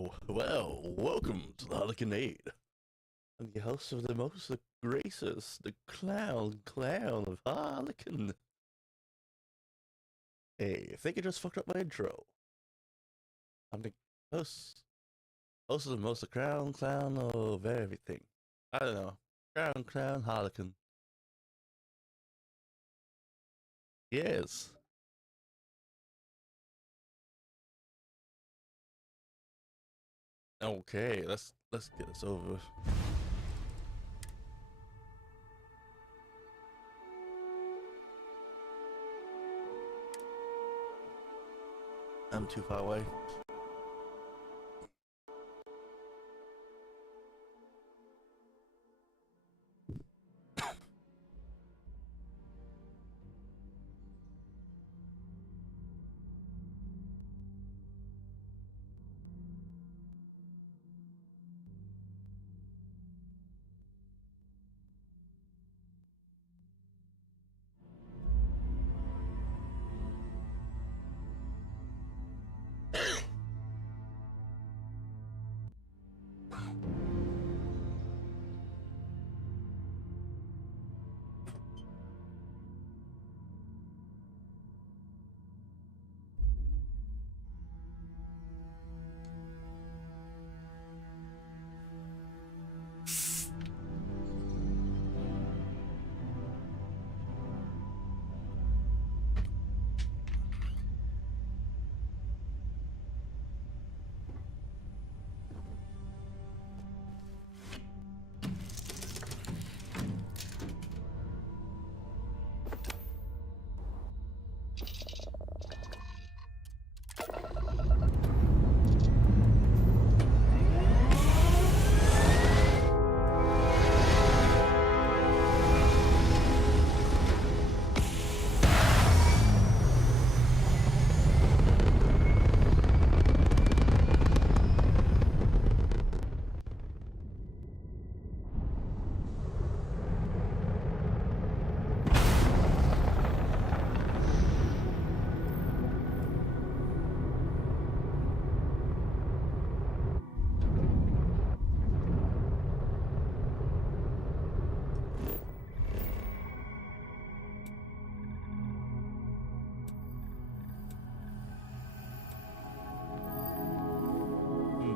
Well, welcome to the Hurricaneade. I'm the host of the most the gracious, the clown of Harlequin. Hey, I think I just fucked up my intro. I'm the host of the most the clown of everything. I don't know. Clown, Harlequin. Yes. Okay, let's get this over with. I'm too far away.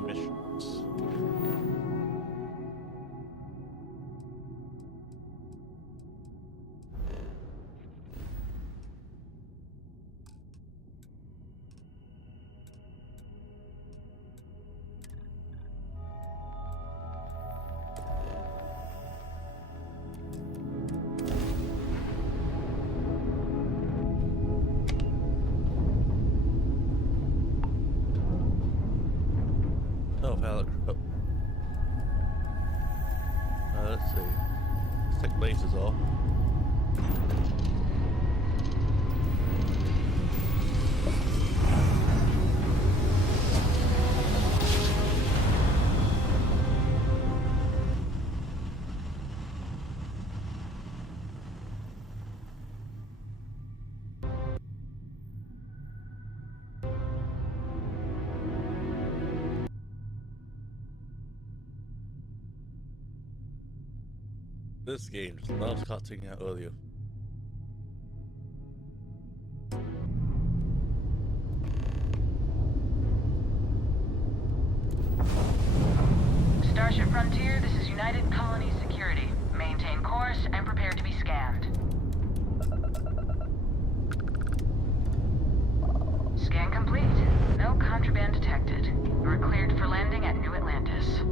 Missions. Oh, pallet. Oh. Let's see. Let's take lasers off. This game just loves cutting out earlier. Starship Frontier, this is United Colony Security. Maintain course and prepare to be scanned. Scan complete. No contraband detected. You are cleared for landing at New Atlantis.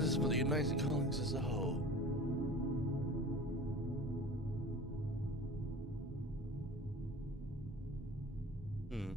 This is for the United Colonies as a whole. Hmm.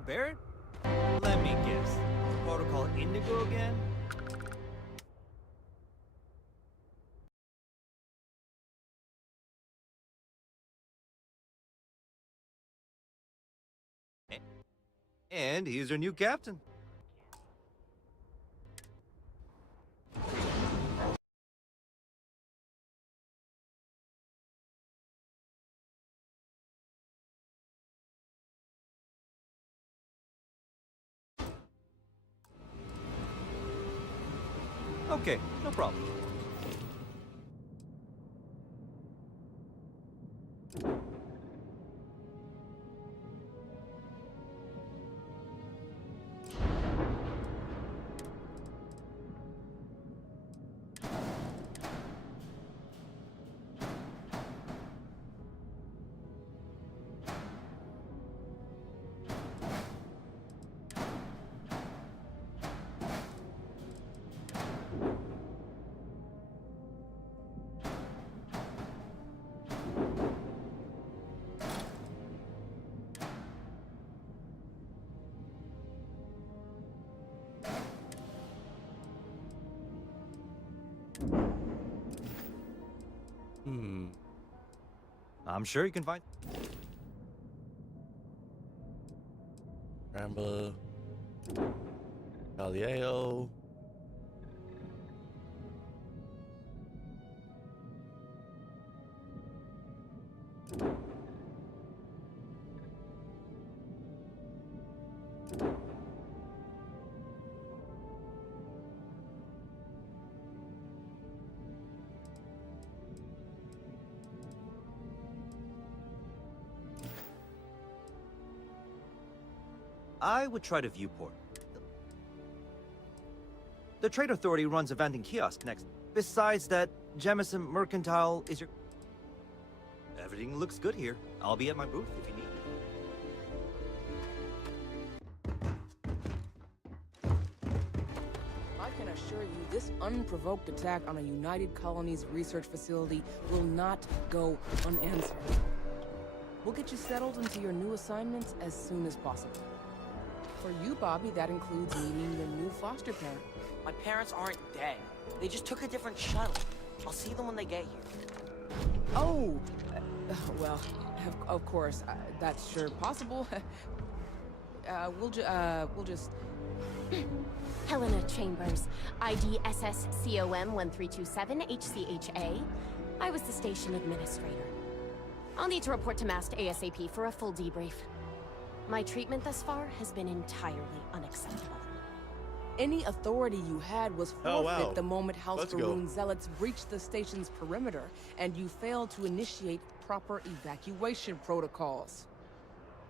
No, Barrett? Let me guess. Protocol Indigo again? And he's our new captain. Okay, no problem. I'm sure you can find... Rambler. Galileo. I would try to viewport. The Trade Authority runs a vending kiosk next. Besides that, Jemison Mercantile is your... Everything looks good here. I'll be at my booth if you need me. I can assure you this unprovoked attack on a United Colonies research facility will not go unanswered. We'll get you settled into your new assignments as soon as possible. For you, Bobby, that includes meeting your new foster parent. My parents aren't dead. They just took a different shuttle. I'll see them when they get here. Oh! Well, of course, that's sure possible. We'll just... Helena Chambers, ID SSCOM 1327 HCHA. I was the station administrator. I'll need to report to MAST ASAP for a full debrief. My treatment thus far has been entirely unacceptable. Any authority you had was forfeit Oh, wow. the moment House Let's Faroon go. zealots breached the station's perimeter, and you failed to initiate proper evacuation protocols.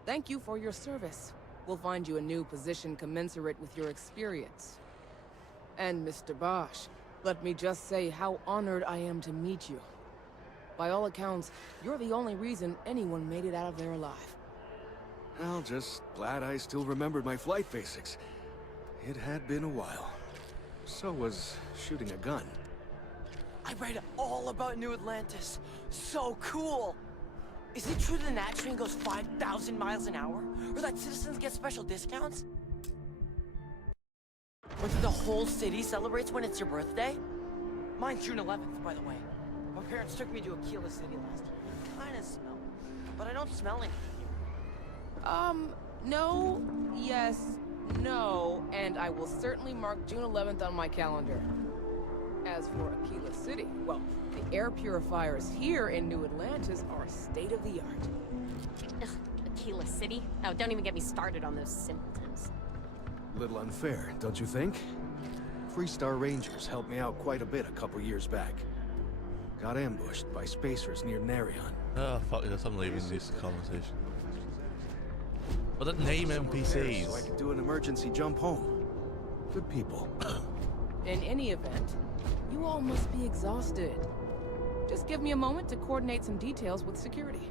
Thank you for your service. We'll find you a new position commensurate with your experience. And Mr. Bosch, let me just say how honored I am to meet you. By all accounts, you're the only reason anyone made it out of there alive. Well, just glad I still remembered my flight basics. It had been a while. So was shooting a gun. I read all about New Atlantis. So cool! Is it true the Nat train goes 5,000 miles an hour? Or that citizens get special discounts? Or that the whole city celebrates when it's your birthday? Mine's June 11th, by the way. My parents took me to Aquila City last year. Kinda smell. But I don't smell anything. No, yes, no, and I will certainly mark June 11th on my calendar. As for Aquila City, well, the air purifiers here in New Atlantis are state-of-the-art. Ugh, Aquila City? Oh, don't even get me started on those simpletons. Little unfair, don't you think? Freestar Rangers helped me out quite a bit a couple years back. Got ambushed by spacers near Narion. Oh, fuck this. I'm leaving this conversation. But that name NPCs. So I could do an emergency jump home. Good people. In any event, you all must be exhausted. Just give me a moment to coordinate some details with security.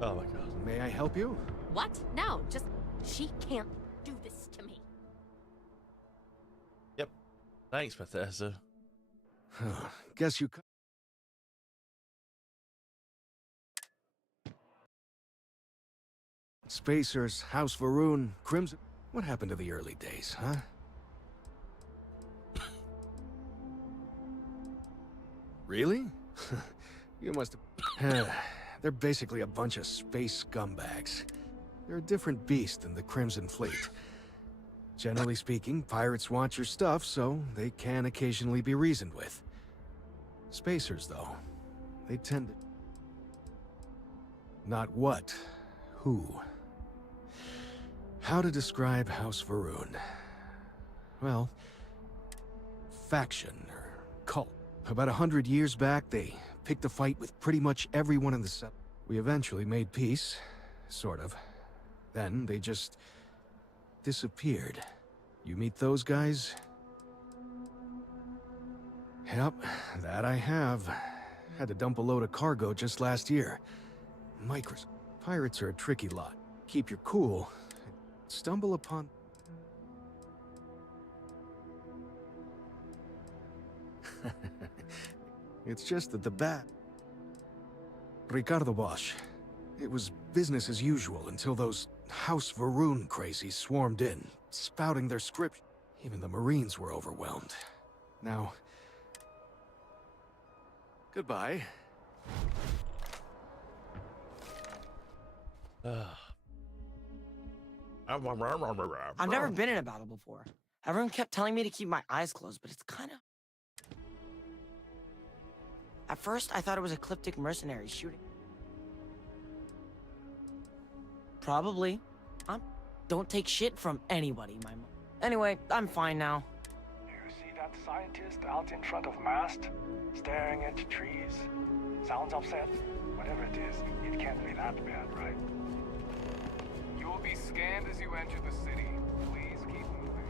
Oh my god. May I help you? What? No, just... She can't do this to me. Yep. Thanks, Bethesda. Guess you... Spacers, House Varun, Crimson... What happened to the early days, huh? Really? You must have... They're basically a bunch of space scumbags. They're a different beast than the Crimson Fleet. Generally speaking, pirates want your stuff, so they can occasionally be reasoned with. Spacers, though, they tend to... Not what, who. How to describe House Varun? Well, faction, or cult. About 100 years back, they picked a fight with pretty much everyone in the set. We eventually made peace, sort of. Then they just disappeared. You meet those guys? Yep, that I have. Had to dump a load of cargo just last year. Pirates are a tricky lot. Keep your cool. Stumble upon... It's just that the bat... Ricardo Bosch. It was business as usual until those House Varun crazies swarmed in, spouting their script. Even the Marines were overwhelmed. Now... Goodbye. I've never been in a battle before. Everyone kept telling me to keep my eyes closed, but it's kind of... At first, I thought it was ecliptic mercenaries shooting. Probably. Don't take shit from anybody, my mom. Anyway, I'm fine now. You see that scientist out in front of mast? Staring at trees? Sounds upset? Whatever it is, it can't be that bad, right? You will be scanned as you enter the city. Please keep moving.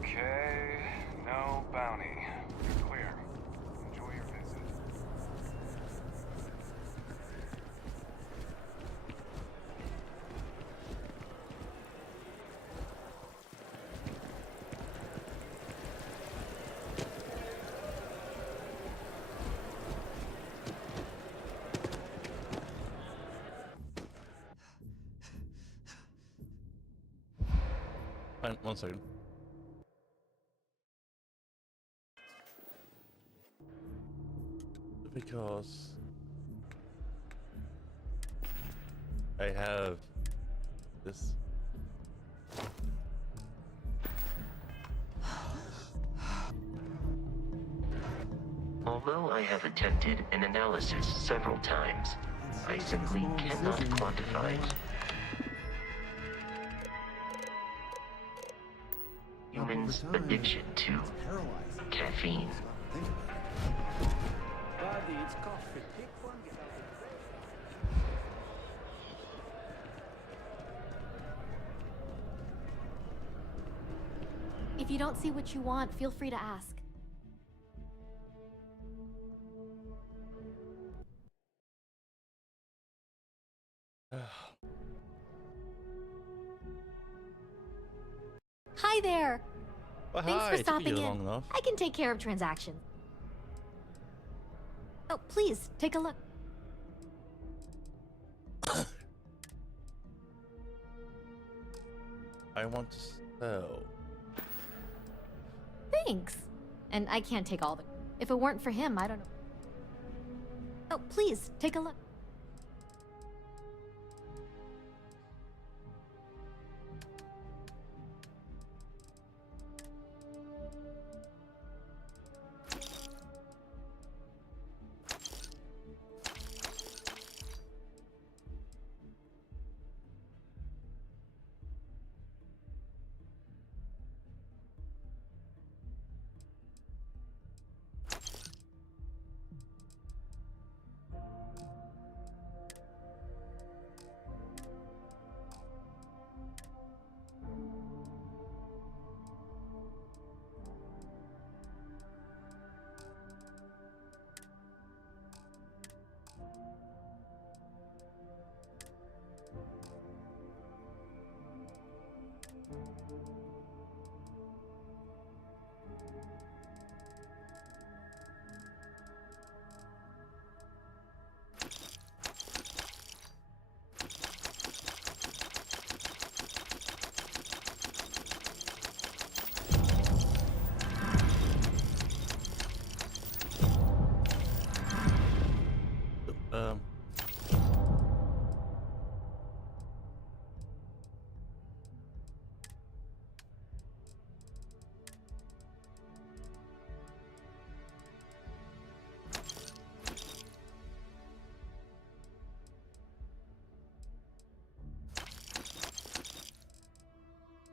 Okay, no bounty. You're clear. Enjoy your visit. Fine, 1 second. Because I have this. Although I have attempted an analysis several times, I simply cannot quantify it. Humans' addiction to caffeine. If you don't see what you want, feel free to ask. Hi there! Well, Thanks hi, for it took you stopping long in. enough. I can take care of transactions. Oh, please, take a look. I want to sell. Thanks. And I can't take all the... If it weren't for him, I don't know. Oh, please, take a look.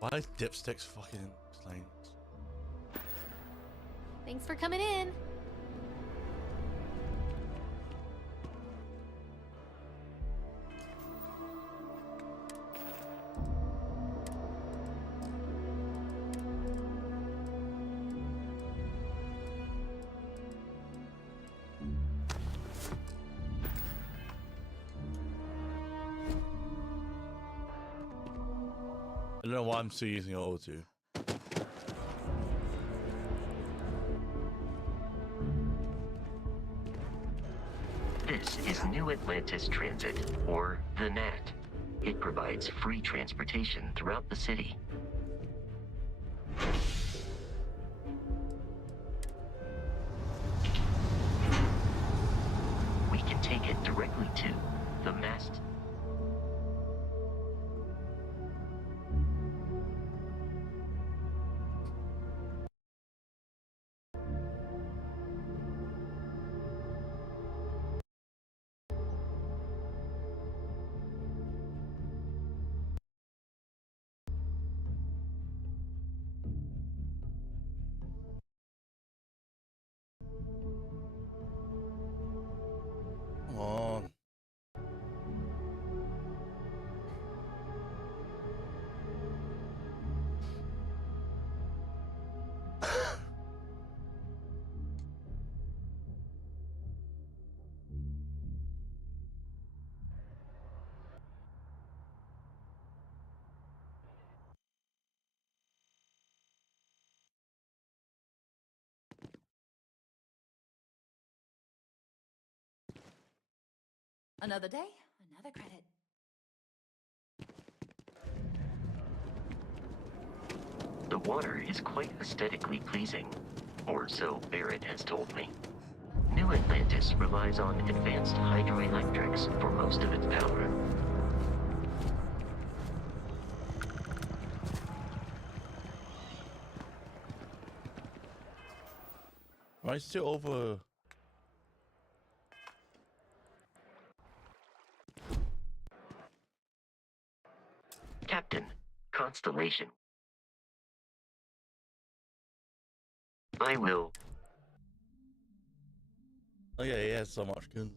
Why is dipsticks fucking planes? Thanks for coming in. I don't know why I'm still using E002. This is New Atlantis Transit, or the NAT. It provides free transportation throughout the city. We can take it directly to the mast. Come on. Another day, another credit. The water is quite aesthetically pleasing, or so Barrett has told me. New Atlantis relies on advanced hydroelectrics for most of its power. Am I still over? Captain, Constellation. I will. Oh yeah, he has so much guns.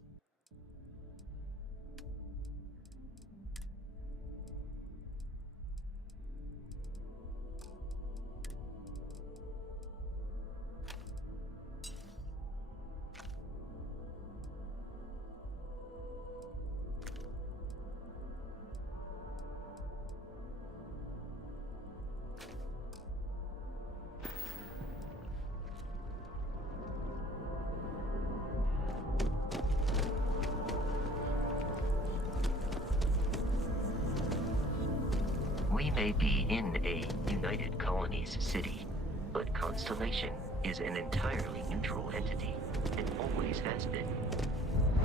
We may be in a United Colonies city, but Constellation is an entirely neutral entity and always has been.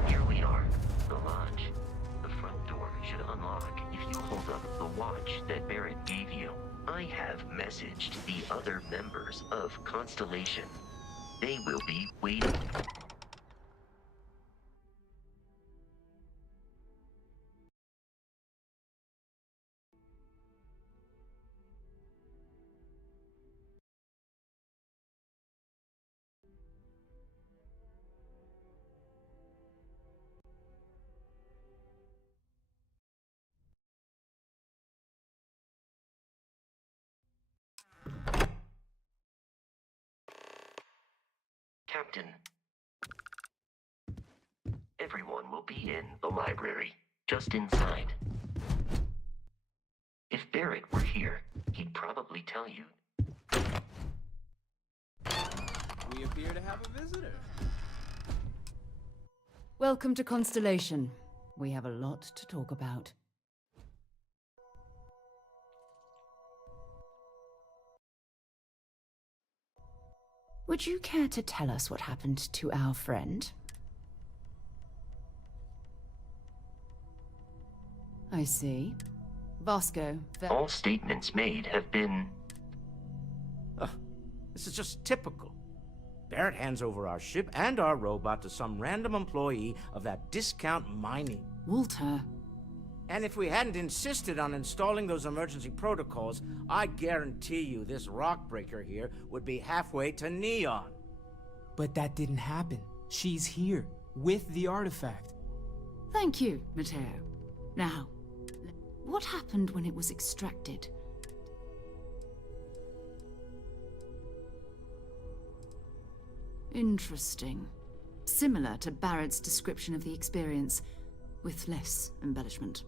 Here we are, the lodge. The front door should unlock if you hold up the watch that Barrett gave you. I have messaged the other members of Constellation. They will be waiting. Captain, everyone will be in the library, just inside. If Barrett were here, he'd probably tell you. We appear to have a visitor. Welcome to Constellation. We have a lot to talk about. Would you care to tell us what happened to our friend? I see. Vasco, All statements made have been... This is just typical. Barrett hands over our ship and our robot to some random employee of that discount mining. Walter, And if we hadn't insisted on installing those emergency protocols, I guarantee you this rock breaker here would be halfway to Neon. But that didn't happen. She's here, with the artifact. Thank you, Matteo. Now, what happened when it was extracted? Interesting. Similar to Barrett's description of the experience, with less embellishment.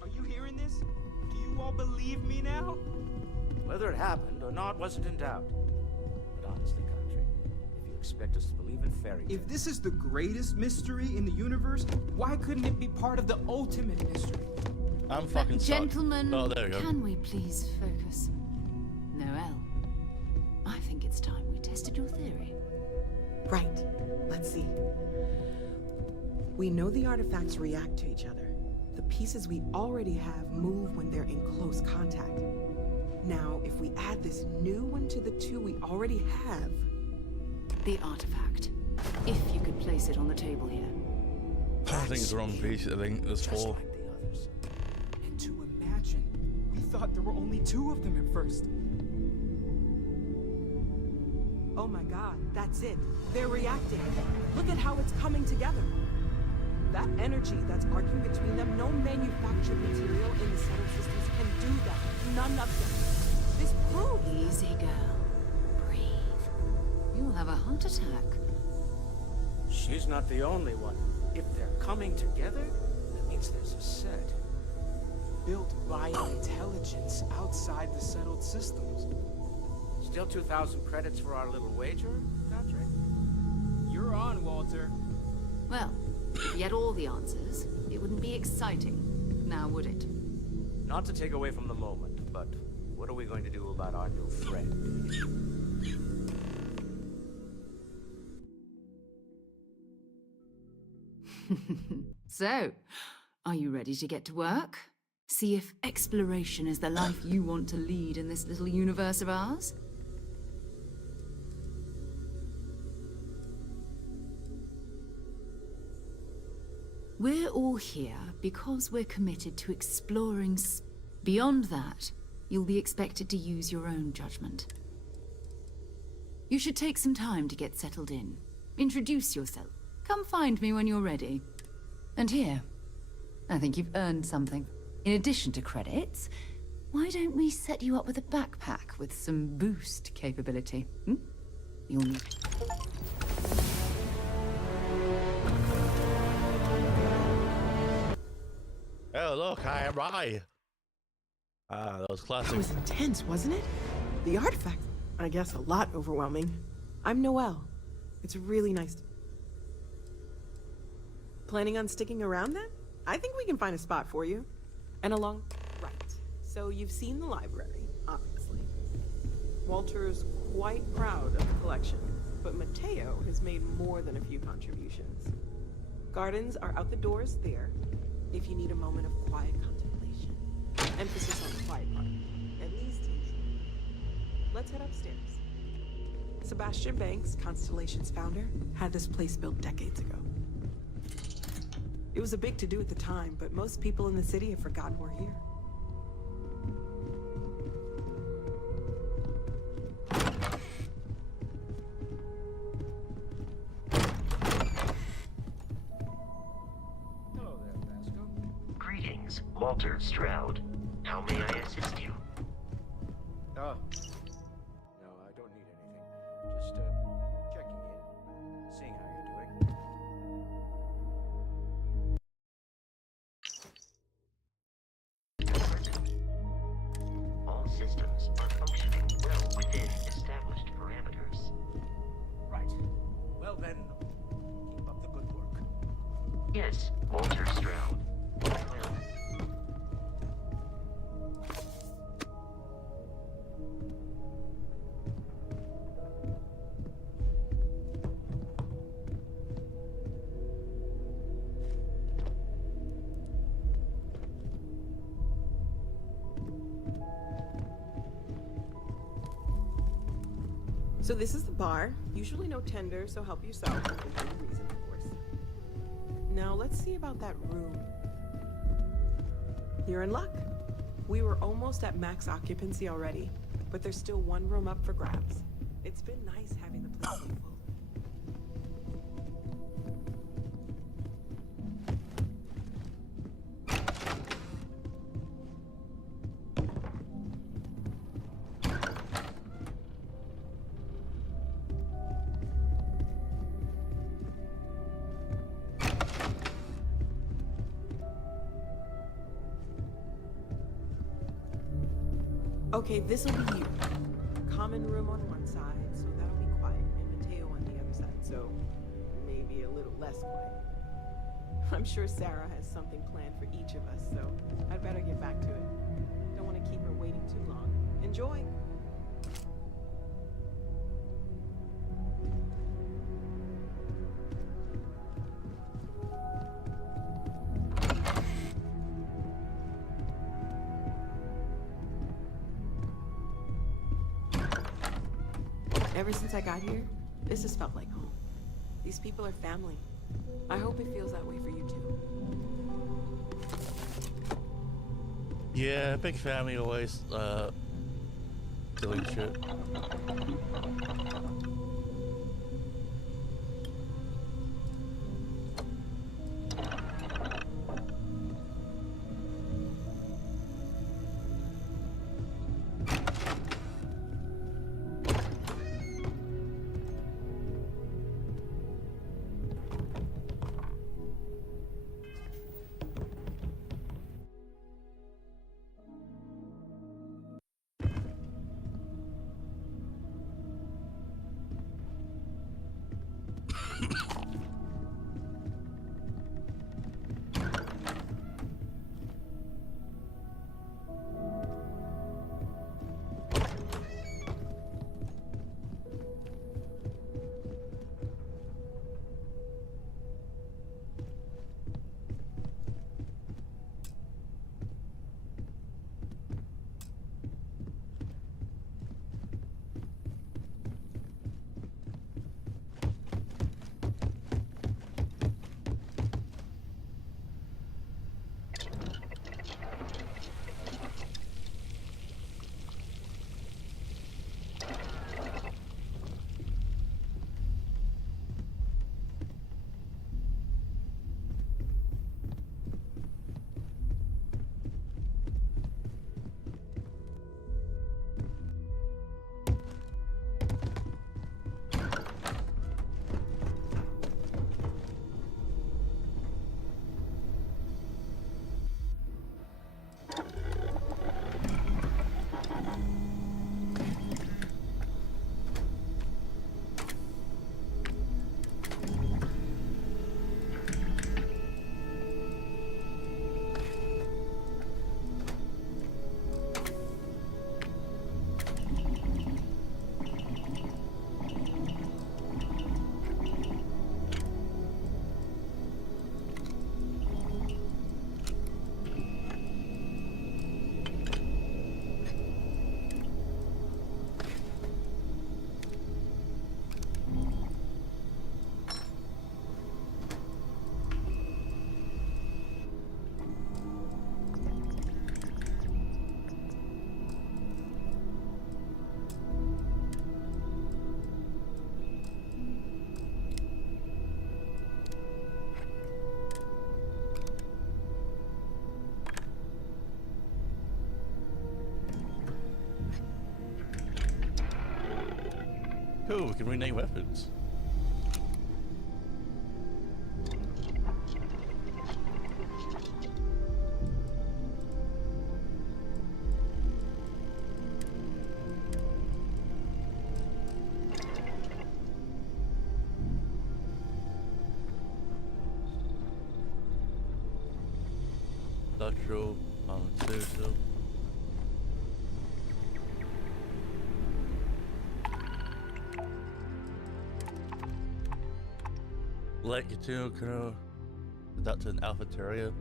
Are you hearing this? Do you all believe me now? Whether it happened or not wasn't in doubt. But honestly, Country, if you expect us to believe in fairy tales... If this is the greatest mystery in the universe, why couldn't it be part of the ultimate mystery? I'm fucking stuck. Gentlemen, oh, there we go. Can we please focus? Noel, I think it's time we tested your theory. Right. Let's see. We know the artifacts react to each other. The pieces we already have move when they're in close contact. Now, if we add this new one to the two we already have... The artifact. If you could place it on the table here. I think it's the wrong piece. I think there's four. Like the others. And to imagine, we thought there were only 2 of them at first. Oh my god, that's it. They're reacting. Look at how it's coming together. That energy that's arcing between them, no manufactured material in the settled systems can do that. None of them. This proves... Easy, girl. Breathe. You'll have a heart attack. She's not the only one. If they're coming together, that means there's a set. Built by intelligence outside the settled systems. Still 2,000 credits for our little wager, Country? You're on, Walter. Well, if we had all the answers, it wouldn't be exciting, now would it? Not to take away from the moment, but what are we going to do about our new friend? So, are you ready to get to work? See if exploration is the life you want to lead in this little universe of ours? We're all here because we're committed to exploring beyond that, you'll be expected to use your own judgment. You should take some time to get settled in. Introduce yourself. Come find me when you're ready. And here, I think you've earned something. In addition to credits, why don't we set you up with a backpack with some boost capability? You'll need... Oh, look, I am right. Ah, that was classic. That was intense, wasn't it? The artifact, I guess, a lot overwhelming. I'm Noelle. It's really nice. Planning on sticking around then? I think we can find a spot for you. And along... Right. So you've seen the library, obviously. Walter's quite proud of the collection, but Matteo has made more than a few contributions. Gardens are out the doors there, if you need a moment of quiet contemplation. Emphasis on the quiet part, at least usually. Let's head upstairs. Sebastian Banks, Constellation's founder, had this place built decades ago. It was a big to-do at the time, but most people in the city have forgotten we're here. Hello there, Vasco. Greetings, Walter Stroud. How may I assist you? No, I don't need anything. Just, checking in, seeing how you're doing. All systems are functioning well within established parameters. Right. Well then, keep up the good work. Yes, Walter Stroud. Well, So this is the bar. Usually no tender, so help yourself within reason, of course. Now let's see about that room. You're in luck. We were almost at max occupancy already, but there's still one room up for grabs. It's been nice having the place so full. Okay, this'll be you. Common room on one side, so that'll be quiet, and Mateo on the other side, so maybe a little less quiet. I'm sure Sarah has something planned for each of us, so I'd better get back to it. Don't want to keep her waiting too long. Enjoy! Ever since I got here, this has felt like home. These people are family. I hope it feels that way for you too. Yeah, big family always doing shit. Cool, we can rename weapons. Industrial, pharmaceutical. Let your tuner conduct an alpha terraria.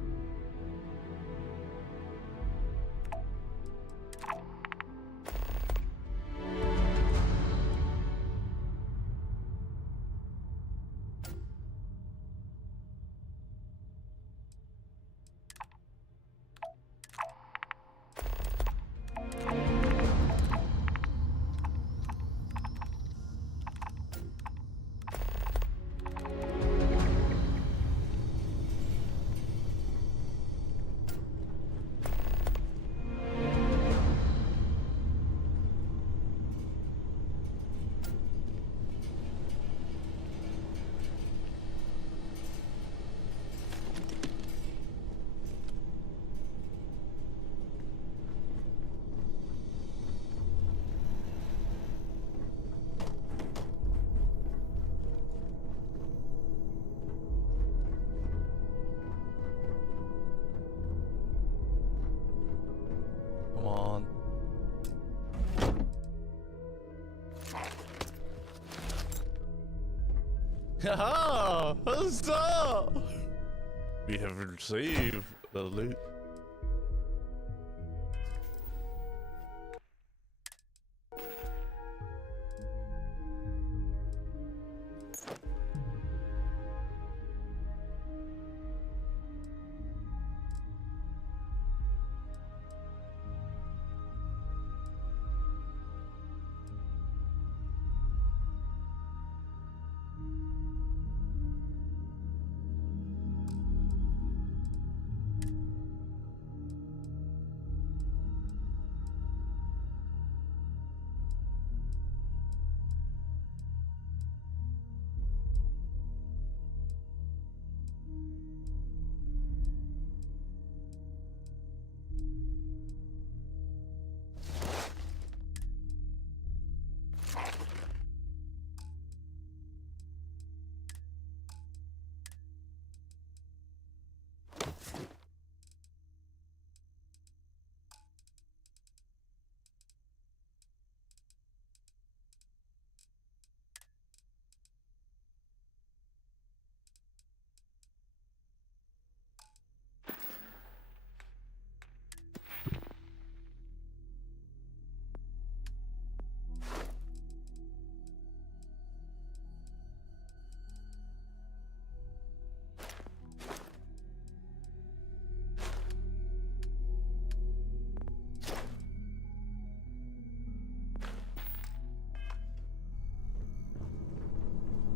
Haha! Huzzah! We have received the loot.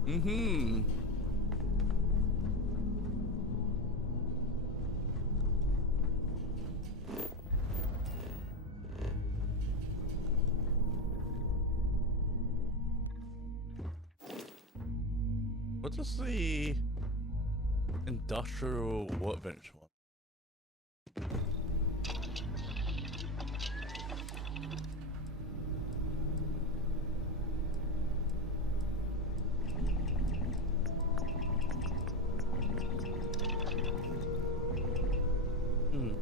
Mm-hmm. What is the industrial workbench one? Hmm.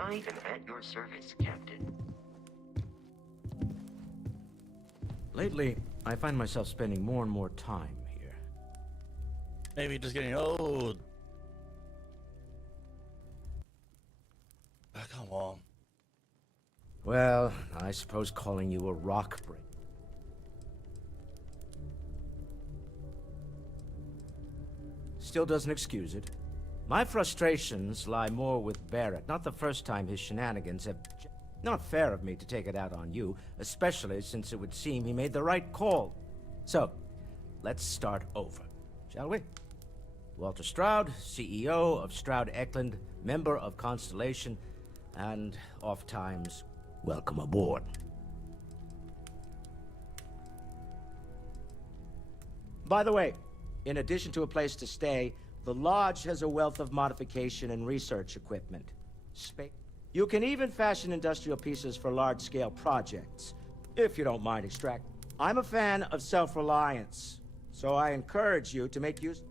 I am at your service, Captain. Lately, I find myself spending more and more time here. Maybe just getting old. Ah, come on. Well, I suppose calling you a rock break. Still doesn't excuse it. My frustrations lie more with Barrett. Not the first time his shenanigans have... Not fair of me to take it out on you, especially since it would seem he made the right call. So, let's start over, shall we? Walter Stroud, CEO of Stroud Eklund, member of Constellation, and oft-times, welcome aboard. By the way, in addition to a place to stay, the Lodge has a wealth of modification and research equipment. You can even fashion industrial pieces for large-scale projects, if you don't mind extract. I'm a fan of self-reliance, so I encourage you to make use...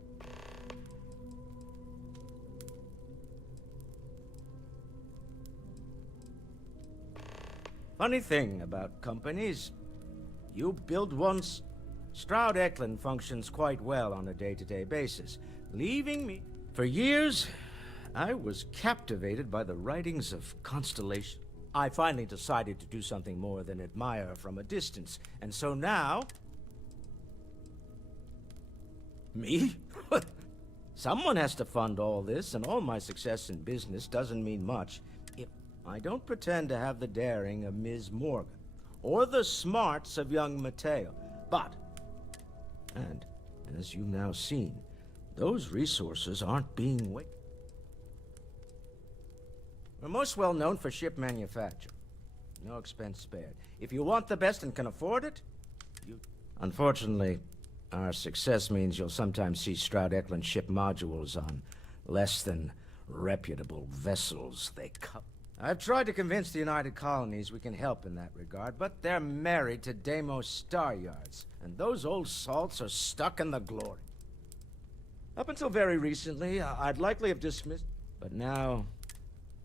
Funny thing about companies, You build once. Stroud Eklund functions quite well on a day-to-day basis, leaving me. For years, I was captivated by the writings of Constellation. I finally decided to do something more than admire from a distance, and so now... Me? Someone has to fund all this, and all my success in business doesn't mean much if I don't pretend to have the daring of Ms. Morgan, or the smarts of young Mateo. But, and as you've now seen, those resources aren't being wasted. We're most well known for ship manufacture. No expense spared. If you want the best and can afford it, you... Unfortunately, our success means you'll sometimes see Stroud Eklund ship modules on less than reputable vessels they cut. I've tried to convince the United Colonies we can help in that regard, but they're married to Deimos Star Yards, and those old salts are stuck in the glory. Up until very recently, I'd likely have dismissed, but now,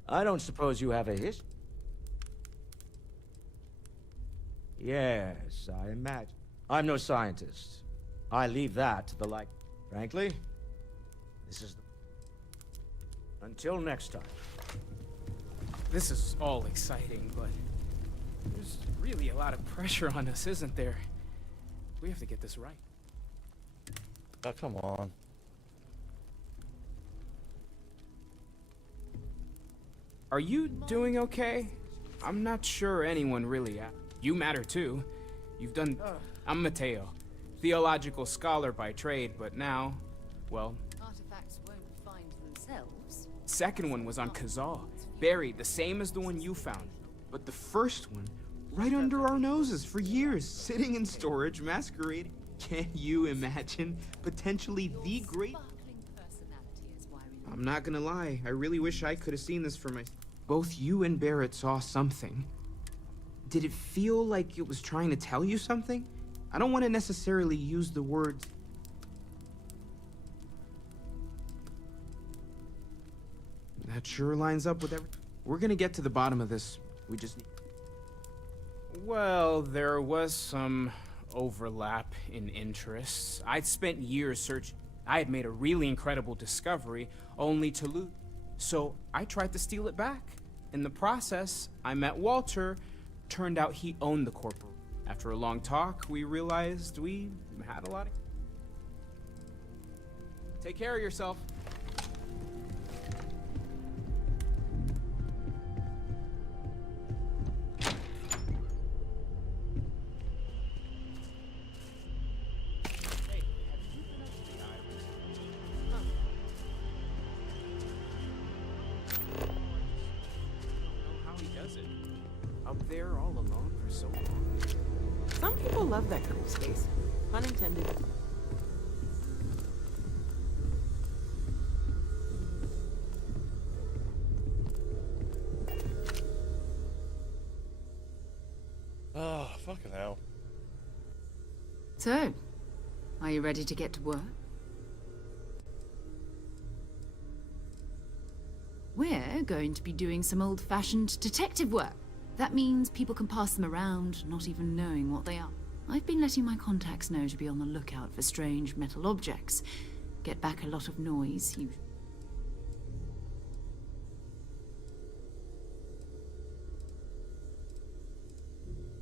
I don't suppose you have a history. Yes, I imagine. I'm no scientist. I leave that to the like. Frankly, this is the... Until next time. This is all exciting, but there's really a lot of pressure on us, isn't there? We have to get this right. Oh, come on. Are you doing okay? I'm not sure anyone really... You matter too. You've done... I'm Mateo. Theological scholar by trade, but now, well... Artifacts won't find themselves. Second one was on Kazal, buried the same as the one you found. But the first one, right under our noses for years, sitting in storage, masquerading. Can you imagine? Potentially the great... I'm not gonna lie, I really wish I could have seen this for myself. Both you and Barrett saw something. Did it feel like it was trying to tell you something? I don't want to necessarily use the words... That sure lines up with everything. We're gonna get to the bottom of this. We just need... Well, there was some overlap in interests. I'd spent years searching. I had made a really incredible discovery, only to lose. So I tried to steal it back. In the process, I met Walter. Turned out he owned the corporation. After a long talk, we realized we had a lot of... Take care of yourself. Up there all alone for so long. Some people love that kind of space. Pun intended. Oh, fucking hell. So, are you ready to get to work? We're going to be doing some old-fashioned detective work. That means people can pass them around, not even knowing what they are. I've been letting my contacts know to be on the lookout for strange metal objects. Get back a lot of noise, usually.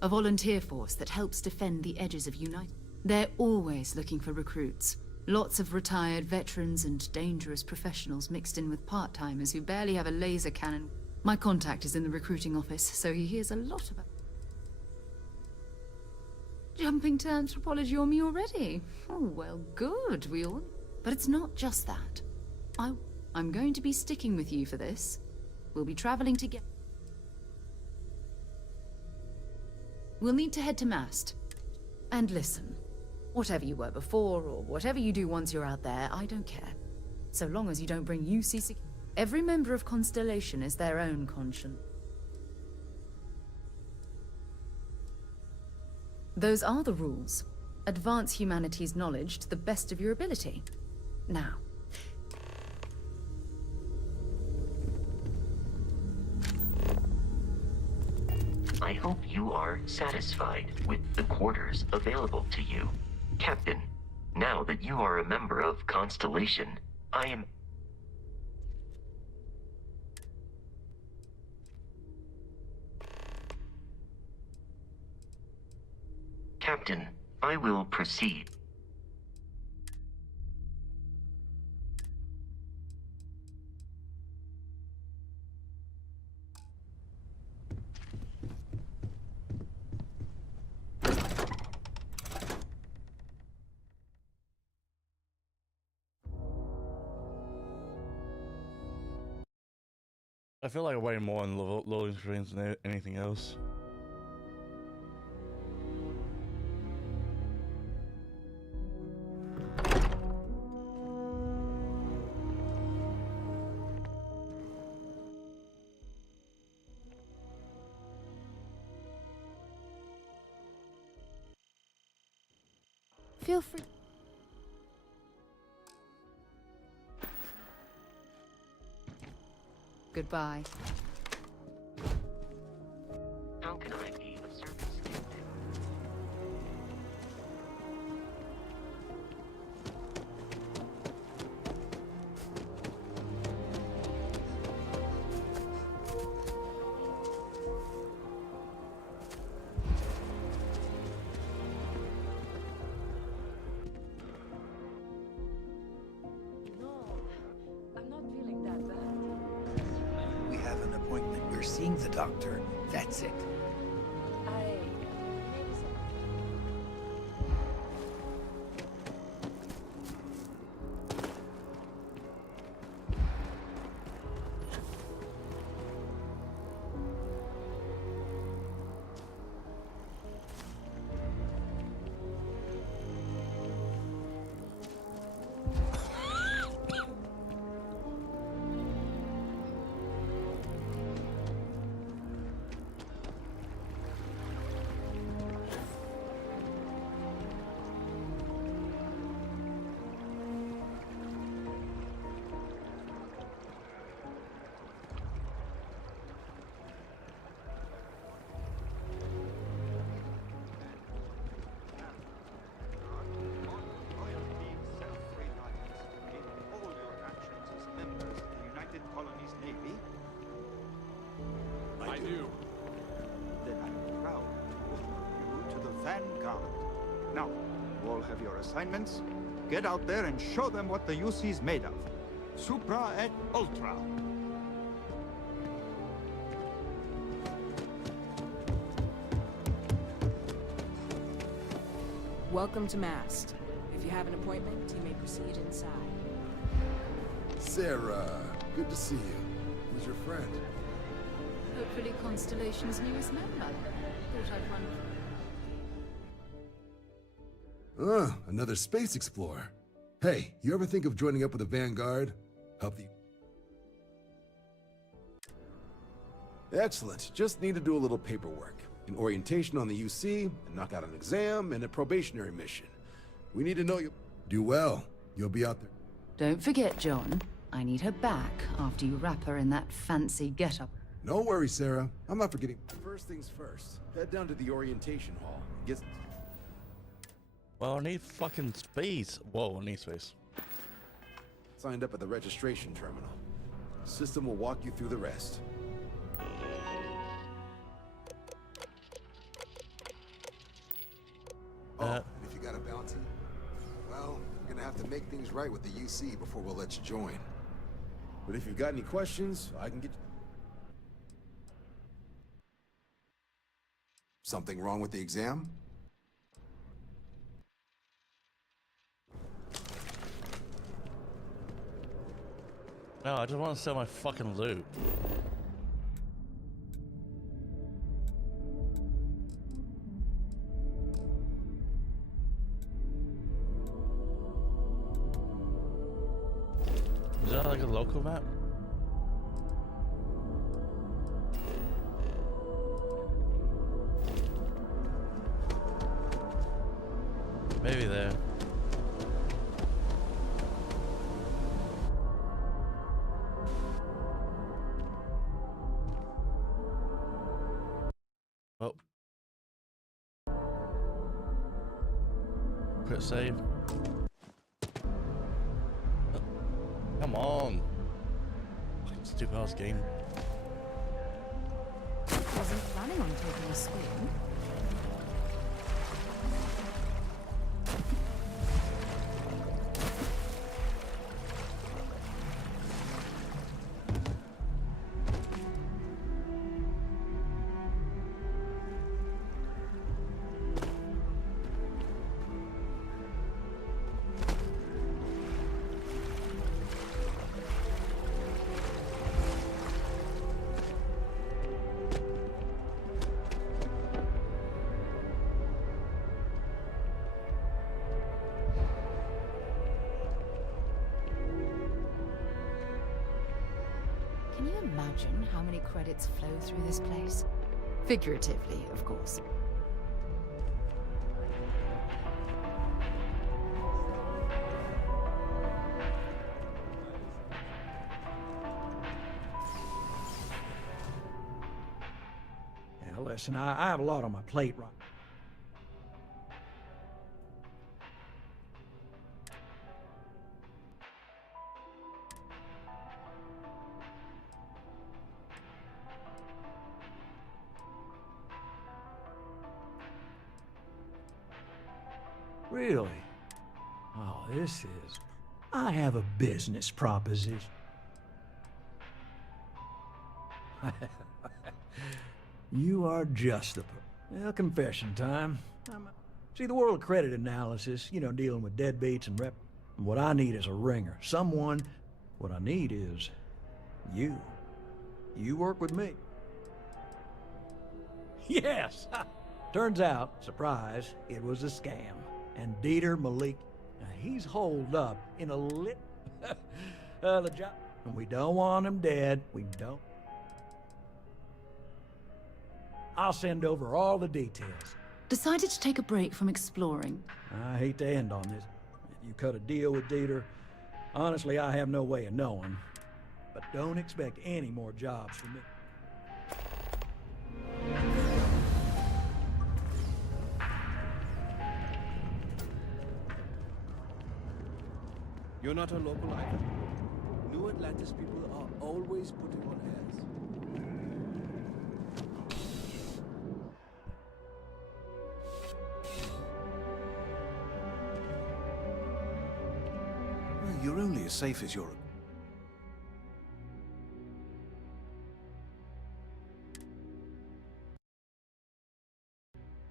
A volunteer force that helps defend the edges of Unite. They're always looking for recruits. Lots of retired veterans and dangerous professionals mixed in with part-timers who barely have a laser cannon. My contact is in the recruiting office, so he hears a lot about... Jumping to anthropology on me already? Oh, well, good, we all... But it's not just that. I'm going to be sticking with you for this. We'll be traveling together. We'll need to head to Mast. And listen, whatever you were before, or whatever you do once you're out there, I don't care. So long as you don't bring UCC... Every member of Constellation is their own conscience. Those are the rules. Advance humanity's knowledge to the best of your ability. Now. I hope you are satisfied with the quarters available to you. Captain, now that you are a member of Constellation, I am... Captain, I will proceed. I feel like way more on loading screens than anything else. Feel free. Goodbye. How can I be of service, Captain? We have an appointment. We're seeing the doctor. That's it. I do. Then I'm proud to welcome you to the Vanguard. Now, you all have your assignments. Get out there and show them what the UC's made of. Supra et Ultra. Welcome to Mast. If you have an appointment, you may proceed inside. Sarah, good to see you. Who's your friend? Hopefully Constellation's newest member. Thought I'd run. Another space explorer. Hey, you ever think of joining up with the Vanguard? Help the... Excellent. Just need to do a little paperwork. An orientation on the UC, and knock out an exam, and a probationary mission. We need to know you... Do well. You'll be out there. Don't forget, John. I need her back after you wrap her in that fancy getup. No worries, Sarah. I'm not forgetting. First things first. Head down to the orientation hall. Get... Well, I need fucking space. Whoa, I need space. Signed up at the registration terminal. System will walk you through the rest. And if you got a bounty, well, you're gonna have to make things right with the UC before we'll let you join. But if you've got any questions, I can get... Something wrong with the exam? No, I just want to sell my fucking loot. Is that like a local map? Maybe there. Quit save. Come on. Fucking stupid ass game. Wasn't planning on taking a swing. Can you imagine how many credits flow through this place? Figuratively, of course. Now listen, I have a lot on my plate right. Really? Oh, this is... I have a business proposition. You are just the... Well, confession time. See, the world of credit analysis, you know, dealing with deadbeats and rep... What I need is a ringer. Someone... What I need is... you. You work with me. Yes! Turns out, surprise, it was a scam. And Dieter Malik, now he's holed up in a lit... the job... And we don't want him dead. We don't. I'll send over all the details. Decided to take a break from exploring. I hate to end on this. If you cut a deal with Dieter, honestly, I have no way of knowing. But don't expect any more jobs from me. You're not a local either. New Atlantis people are always putting on airs. You're only as safe as your...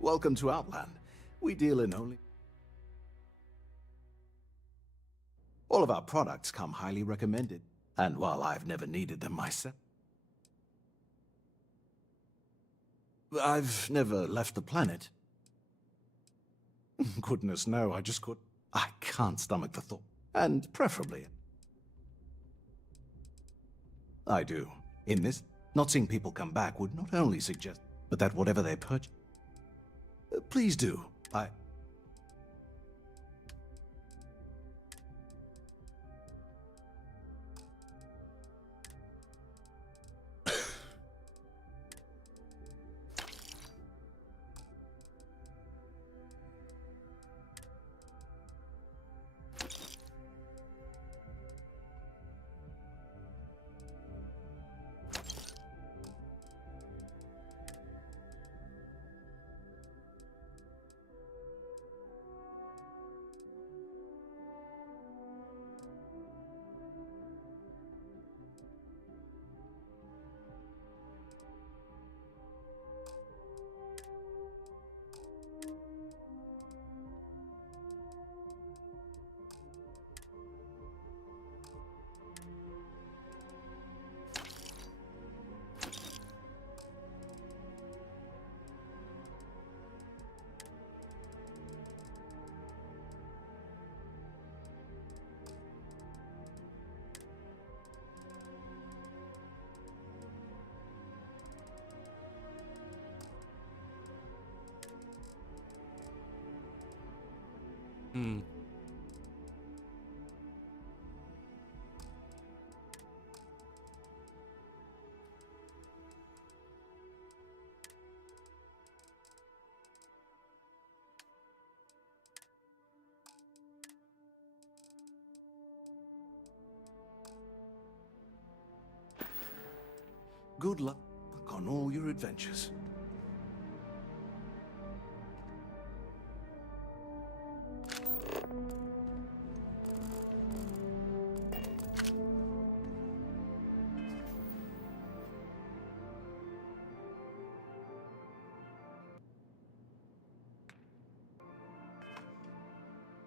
Welcome to Outland. We deal in only... All of our products come highly recommended. And while I've never needed them myself... I've never left the planet. Goodness no, I just couldn't. I can't stomach the thought. And preferably... I do. In this, not seeing people come back would not only suggest, but that whatever they purchase... Please do. Good luck on all your adventures.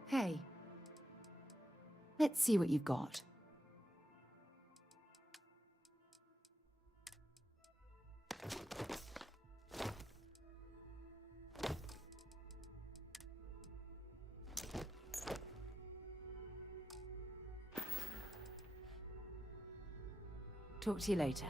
Hey. Let's see what you've got. Talk to you later.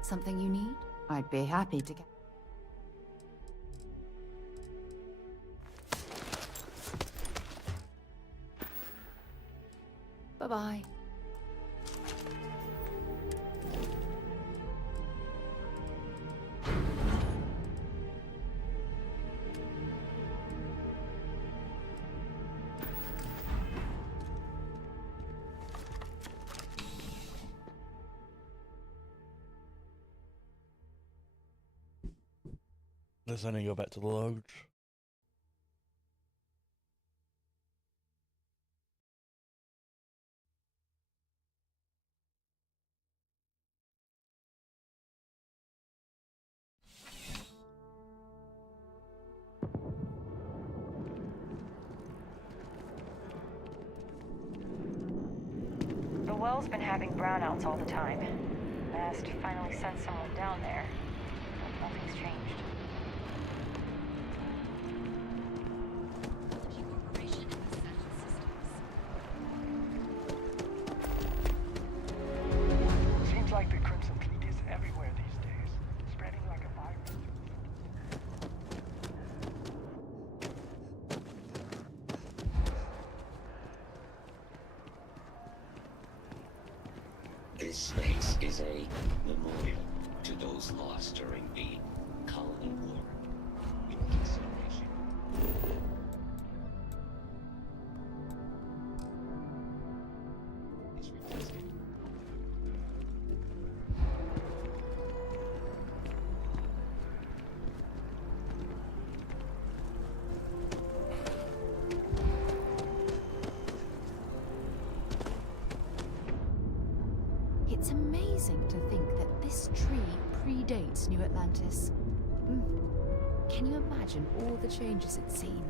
Something you need? I'd be happy to get... Bye-bye. Let's only go back to the lodge. The well's been having brownouts all the time. Mast finally sent someone down there, but nothing's changed. Seems like the Crimson Fleet is everywhere these days, spreading like a virus. This space is a memorial to those lost during the colony war. In consideration. Is requested. It's amazing to think that this tree predates New Atlantis. Can you imagine all the changes it's seen?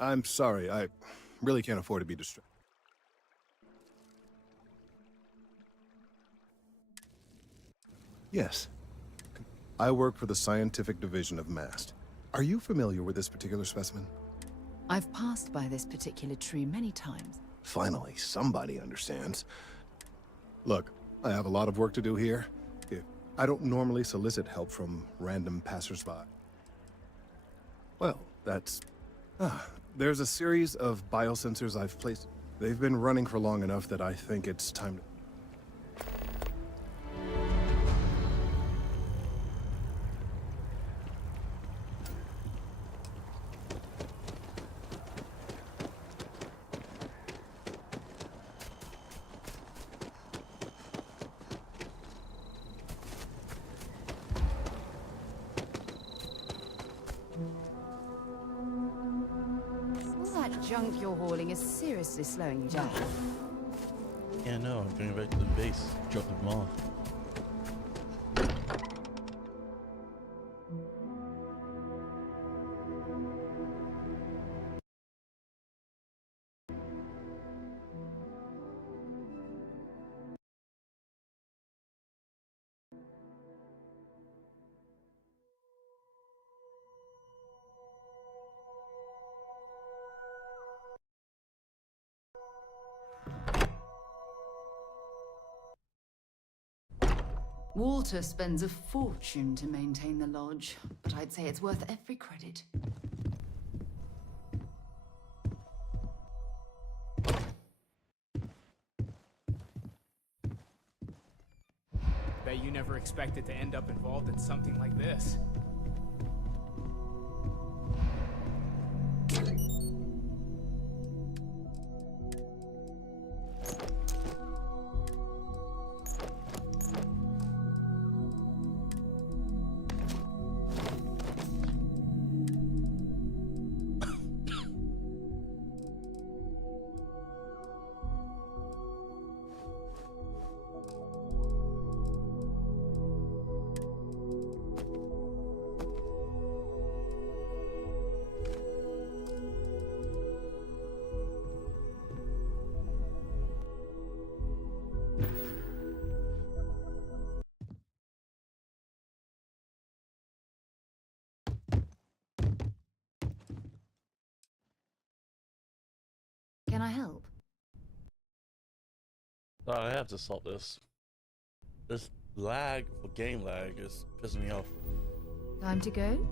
I'm sorry, I really can't afford to be distracted. Yes. I work for the scientific division of MAST. Are you familiar with this particular specimen? I've passed by this particular tree many times. Finally, somebody understands. Look, I have a lot of work to do here. I don't normally solicit help from random passersby. Well, that's... there's a series of biosensors I've placed. They've been running for long enough that I think it's time to... All that junk you're hauling is seriously slowing you down. Yeah, no, I'm going back to the base, dropping them off. Walter spends a fortune to maintain the lodge, but I'd say it's worth every credit. Bet you never expected to end up involved in something like this. Can I help? Oh, I have to solve this. This lag for game lag is pissing me off. Time to go?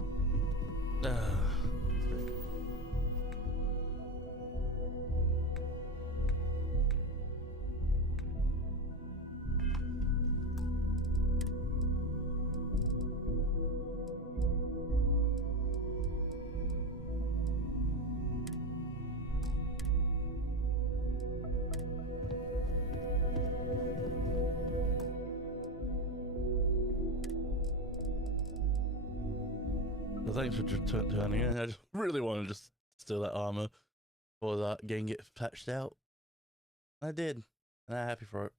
Thanks for turning in. I just really want to just steal that armor before that game gets patched out. I did, and I'm happy for it.